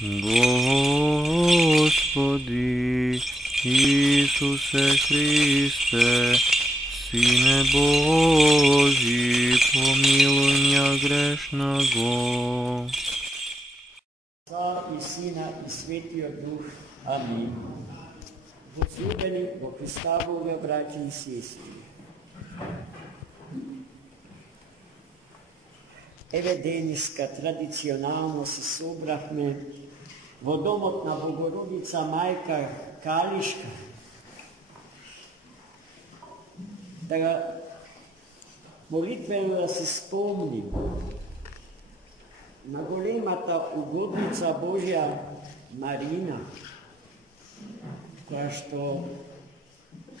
Господи Исусе Христе, Сине Божий, помилуй меня грешного. Отца и Сына и Святого Духа. Аминь. Возлюбени во Христове, братья и сестры. Еве денеска традиционално се собрахме во домот на Богородица Мајка Калишка да молитвено да се спомним на големата угодница Божја Марина, која што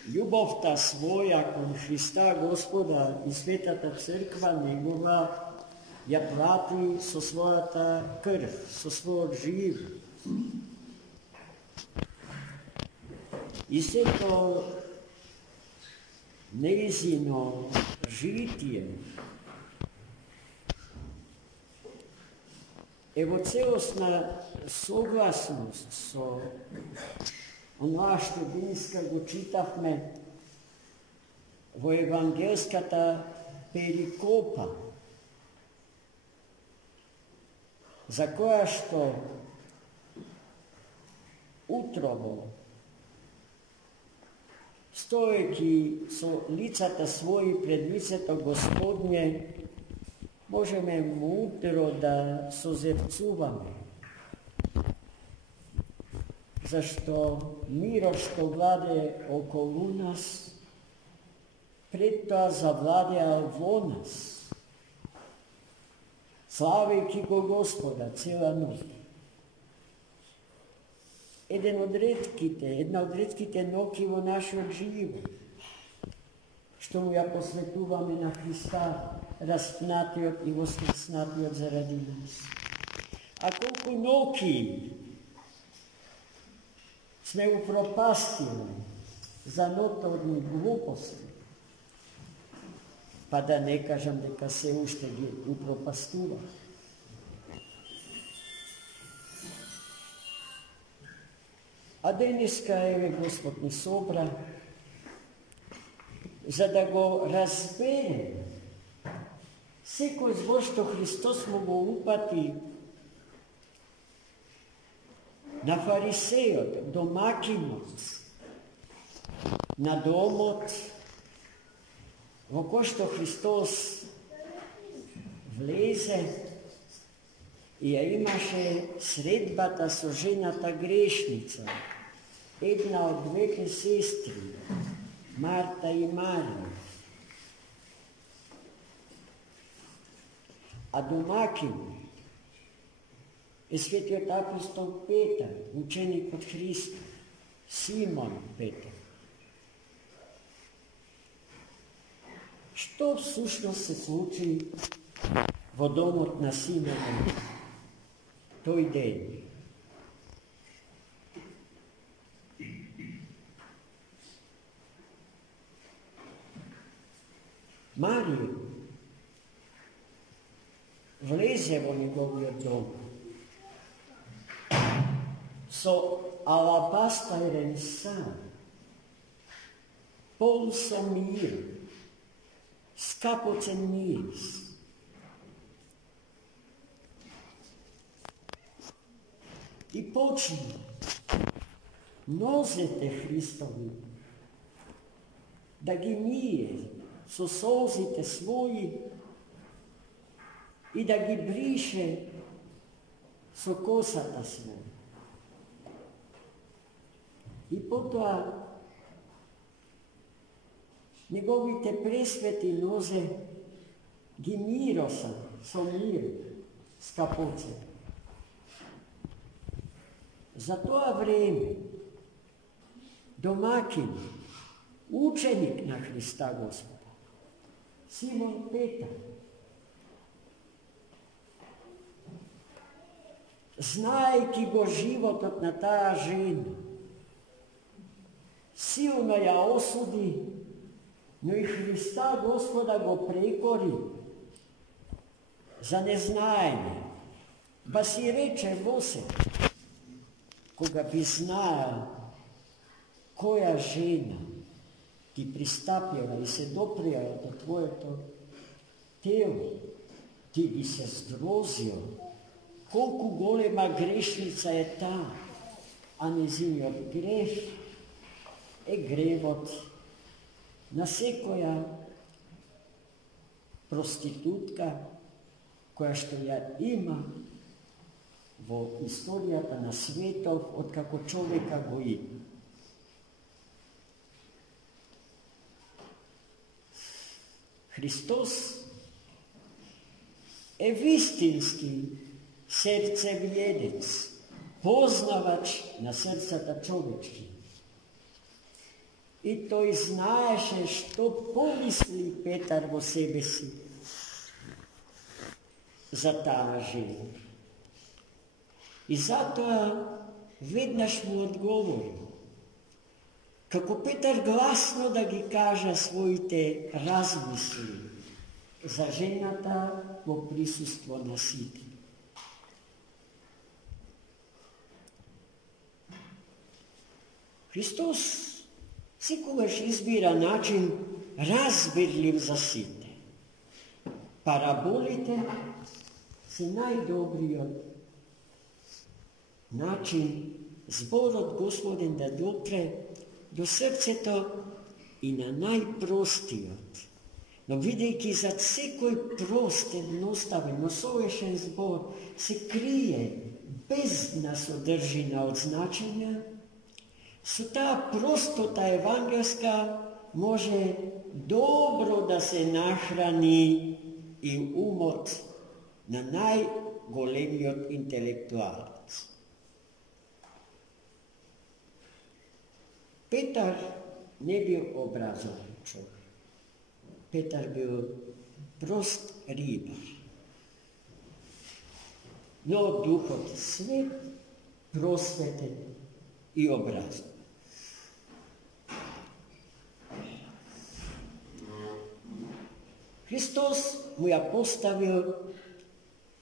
љубовта своја кон Христа Господа и Светата Црква негова ја плати со својата крв, со својот живот. И сето нејзино житие е во целосна согласност со онова што денеска го читавме во евангелската перикопа, за која што утрово, стоејќи со лицата своји пред лицето Господне, можеме мудро да созерцуваме, зашто мирот што владее околу нас, пред тоа завладеа во нас, славејќи го Господа цела ноќ. Една од ретките ноќи во нашиот живот, што му ја посветуваме на Христа, распнатиот и воскреснатиот заради нас. А колку ноќи сме упропастили за ноторни глупости, па да не кажам дека се уште ги упропастува. А денеска еве Господ ни собра за да го разбере секој збор што Христос му го упати на фарисејот, домакинот, на домот во кој што Христос влезе и ја имаше средбата со жената грешница, една од двете сестри, Марта и Марија. А домакин е светиот апостол Петар, ученик од Христа, Симон Петар. Што всушност се случи во домот на Симон тој ден? Марија влезе во неговиот дом со алабастерен сан, полн со мир, скапоцен мирис. И почна нозете Христови да ги мие со солзите своји и да ги брише со косата своја. И потоа неговите пресвети нозе ги мироса со мир, скапоце. За тоа време домакин, ученик на Христа Господа, Симон Петар, знаејќи го животот на таа жена, силно ја осуди, но и Христа Господа го прекори за незнаење, ба си рече во се, koga bi znala koja žena ti pristapila i se doprijala do tvojето telo, ti bi se zgrozio колко голема грешница е та, а незиниот грев е гревот на секоја проститутка која што ја има во историјата на светов од како човека го има. Христос е вистински серцевидец, познавач на срцата човечки. И тој знаеше што помисли Петар во себе си за таа жена. И затоа веднаш му одговори, како Петар гласно да ги кажа своите размисли за жената во присуство на сите. Христос секогаш избира начин разбирлив за сите. Параболите се најдобриот начин зборот Господен да допре до срцето и на најпростиот. Но видејќи зад секој прост, едноставен, но совешен збор се крие бездна содржина од значења, со таа простота евангелска може добро да се нахрани и умот на најголемиот интелектуалец. Петар не бил образован човек. Петар бил прост рибар. Но духот свет, просветен и образован. Христос му ја поставил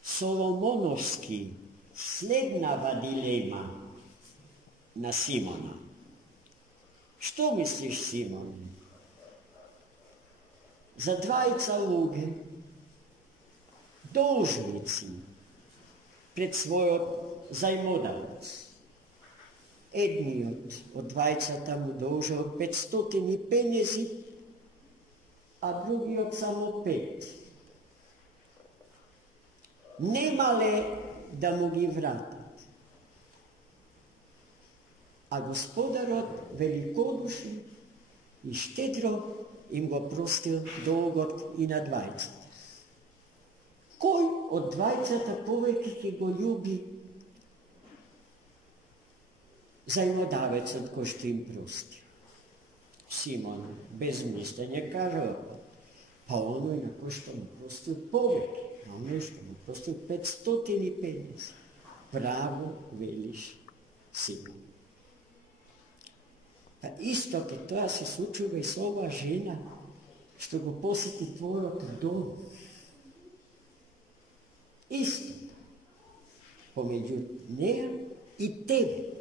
соломоновски следнава дилема на Симона. Што мислиш, Симон? За двајца луѓе, должници пред својот зајмодавец. Едниот од двајцата му должел 500 пенези, а другиот само 5. Немале да му ги вратат. А Господарот великодушно и штедро им го простил долгот и на двајцата. Кој од двајцата повеќе ќе го љуби зајмодавецот кој што им простил? Симон без мислење кажа, па оној на кој што му простил повеќе, а оној што му простил 550. Право велиш, Симон. Па исто ке тоа се случува и со оваа жена што го посети твојот дом. Исто помеѓу неа и тебе.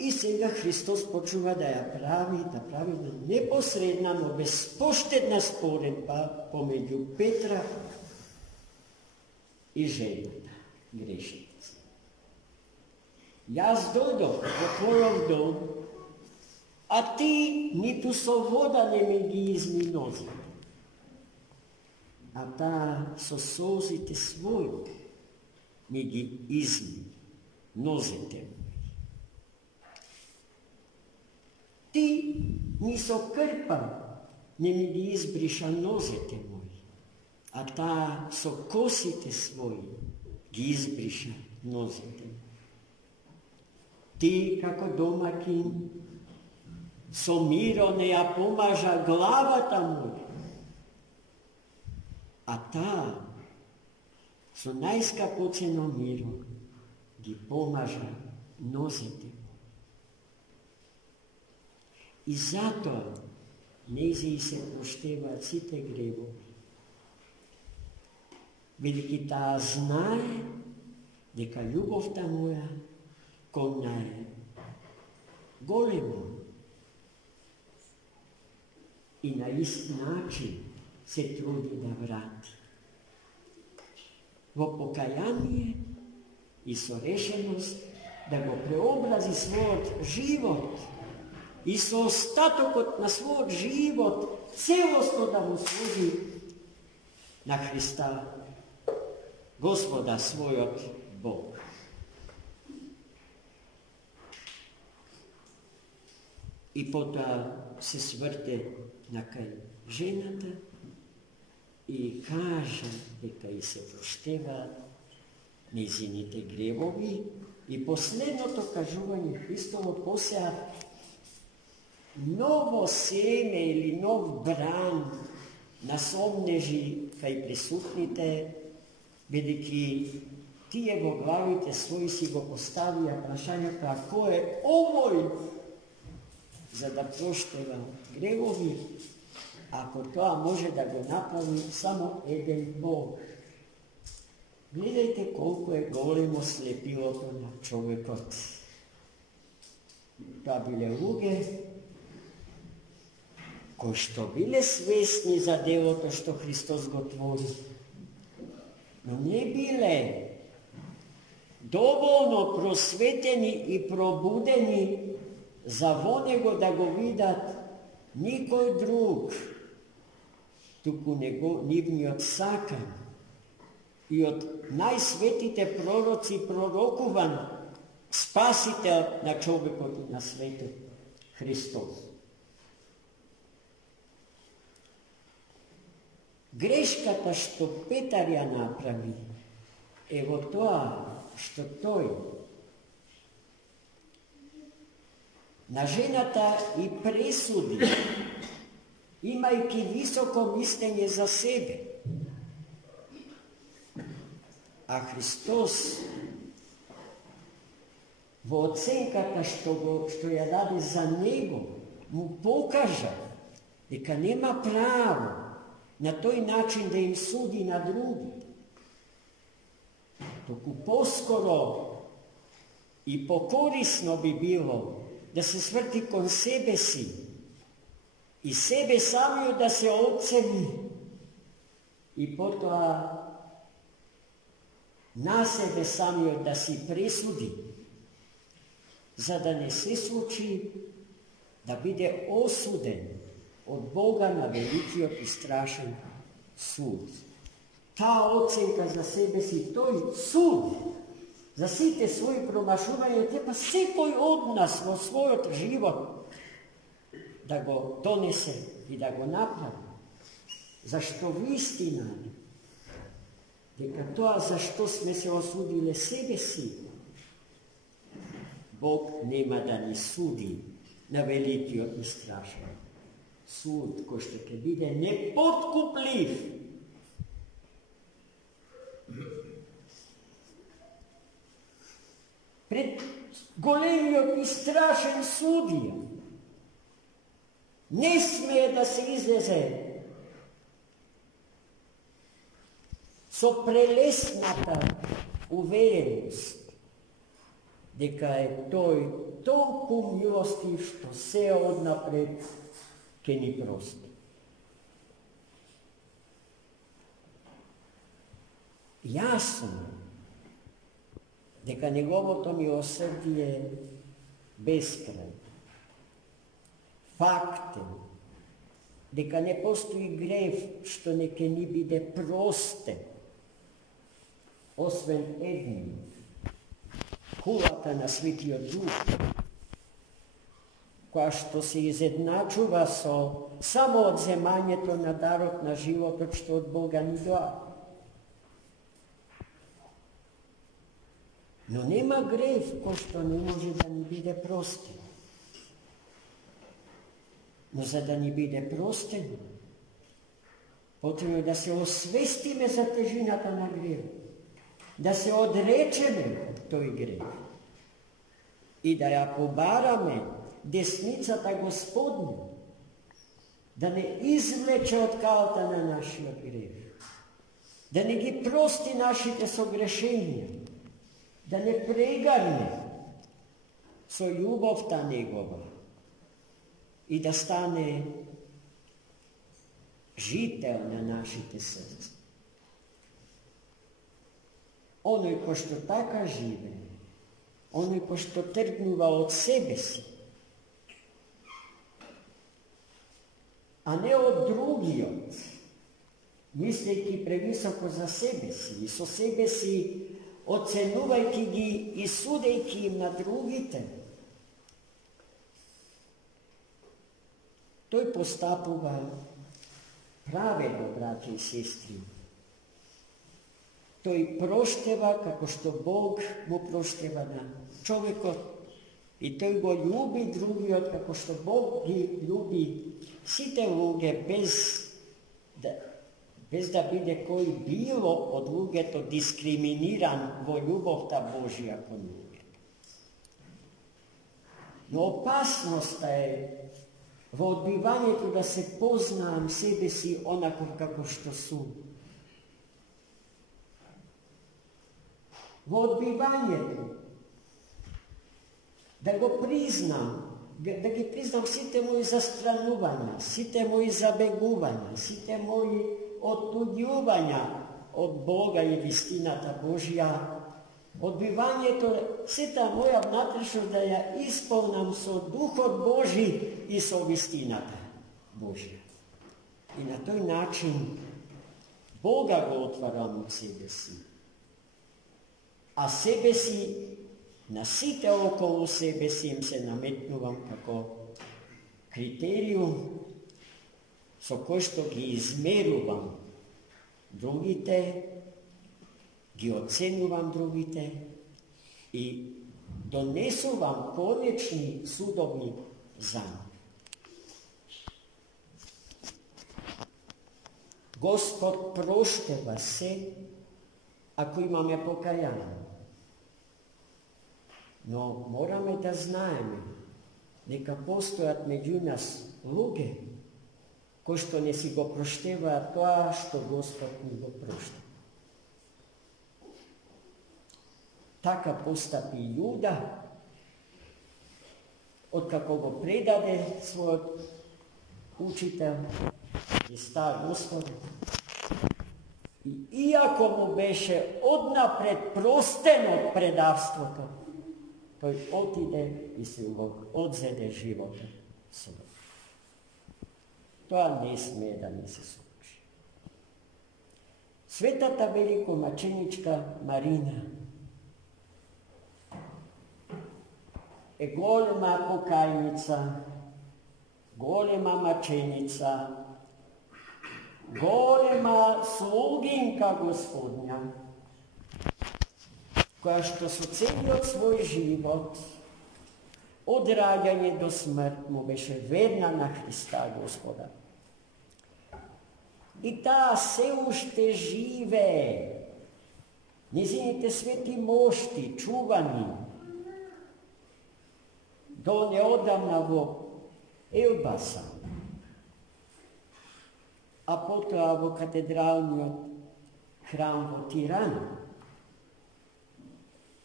И сега Христос почува да ја прави на непосредна, но безпоштедна споредба помеѓу Петра и жената, грешница. Јас дојдов во твојов дом, а ти ниту со вода не ми ги изми нозите, а таа со солзите своји ми ги изми нозите. Ти ни со крпа не ми ги избриша нозете мои, а таа со косите своји ги избриша нозете мои. Ти како домакин со миро не ја помажа главата моја, а таа со најскапоцено миро ги помажа нозете мои. И затоа нејзи се проштеваат сите гревови. Велики таа знае дека љубовта моја кон неа голема и на ист начин се труди да врати. Во покаяние и со решеност да го преобрази својот живот и со остатокот на својот живот целосно да му служи на Христа, Господа својот Бог. И потоа се сврте на кај жената и кажа дека и се проштеваат нејзините гревови и последното кажување Христово посеа ново семе или нов бран на сомнежи кај присутните, бидејќи тие во главите своји си го поставија прашањето, а кој е овој за да проштева гревови, ако тоа може да го направи само еден Бог. Гледајте колку е големо слепилото на човекот. Тоа биле луѓе кои што биле свесни за делото што Христос го твори, но не биле доволно просветени и пробудени за во него да го видат никој друг, туку нивниот сакан и од најсветите пророци пророкуван спасител на човекот и на светот, Христос. Грешката што Петар ја направи е во тоа што тој на жената и пресуди, имајќи високо мислење за себе. А Христос во оценката што ја даде за него, му покажа дека нема право на тој начин да им суди на другите. Току поскоро и покорисно би било да се сврти кон себе си и себе самиот да се оцени и потоа на себе самиот да си пресуди, за да не се случи да биде осуден од Бога на великиот и страшен суд. Таа оценка за себе си, тој суд за сите своји промашувања, треба секој од нас во својот живот да го донесе и да го направи. Зашто вистина дека тоа за што сме се осудиле себе си, Бог нема да ни суди на великиот и страшен суд, кој што ќе биде непоткуплив. Пред големиот и страшен судија не смее да се излезе со прелесната увереност дека е тој толку милостив што се однапред ќе ни прости. Јасно дека неговото милосрдие е бескрајно. Факт е дека не постои грев што не ќе ни биде простен, освен едни, кулата на Светиот Дух, која што се изедначува со само одземањето на дарот на животот што од Бога ни доаѓа. Но нема грев кој што не може да ни биде простен. Но за да ни биде простен, потребно да се освестиме за тежината на грев, да се одречеме тој грев и да ја побараме десницата Господня, да не извлече од калта на нашиот грев, да не ги прости нашите согрешенија da ne pregarne so ljubovta njegova i da stane žitel na našite srce. Onoj pošto taka žive, onoj pošto trgnuva od sebe si, a ne od drugijot, mislejki previsoko za sebe si, i so sebe si ocenuvajki gi i sudejki im na drugite. Toj postapuva pravedno, braće i sestri. Toj prošteva kako što Bog mu prošteva na čovjeko i toj go ljubi drugiot kako što Bog gi ljubi site luge bez da bide koji bilo od luge to diskriminiran vo ljubovta Božja kod luge. No opasnost je v odbivanju da se poznam sebe si onako kako što su. V odbivanju da go priznam, da gi priznam site moji zastranuvanja, site moji zabeguvanja, site moji odtudjuvanja od Boga i vistinata Božja. Odbivanje to sita moja vnatrešno da ja ispolnam so duhot Božji i so vistinata Božja. I na toj način Boga go otvaram od sebe si. A sebe si na site okolo sebe si im se nametnuvam kako kriterijum so ko što gi izmeruvam drugite, gi ocenuvam drugite i donesu vam konečni sudovni zan. Gospod prošteva se ako imame pokajanje. No morame da znajeme, neka postojat među nas luge, ko što ne si go prošteva to što Gospod mi go prošteva. Taka postapi Juda, od kako go predade svoj učitelj i star Gospod. I iako mu beše odnapred prosteno predavstvo to otide i se odzede života svoga. To ne smije da mi se sluči. Svetata velikomačenička Marina je golema pokajnica, golema mačenica, golema sluginka Gospodnja, koja što su celio svoj život od rađanja do smrt mu beše verna na Hrista Gospoda. I ta se ušte žive, njezinite sveti mošti, čuvani, do neodavna vo Elbasa, a potom vo katedralnju hram vo Tiranu.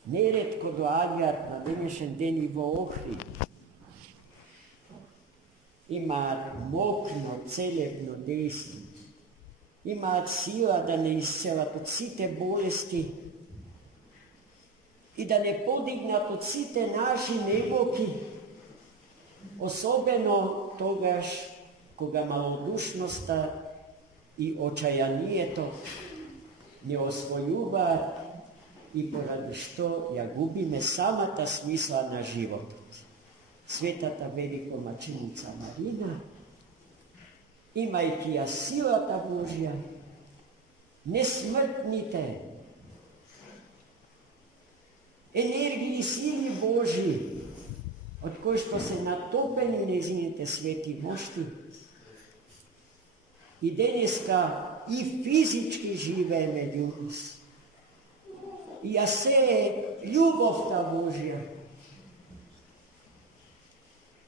Neretko do Adjar na današnjem deni vo Ohrid. Ima mokno, celebno desni. Ima sila da ne iscela od site bolesti i da ne podignat od site naši neboki, osobeno togaž koga malodušnosta i očajanijeto ne osvojuva i poradi što ja gubime sama ta smisla na život. Svetata velikomačenica Marina, imajte ja silata Božja, ne smrtnite, energiji i sili Božji, od koje što se natopeni njezinite sveti mošti, i deneska i fizički žive među nas. I ja se ljubovta Božja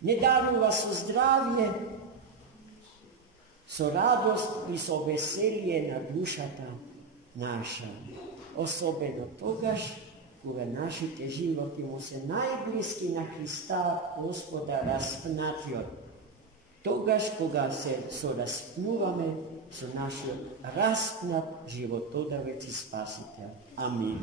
ne daruva so zdravlje, so radost i so veselje na dušata naša. Osobeno togaž, kure našite životy musí najbližší na Krista Gospoda raspnatio. Togaž koga se raspnuvame, so naše raspnat život, to da veci spasiteľ. Amen.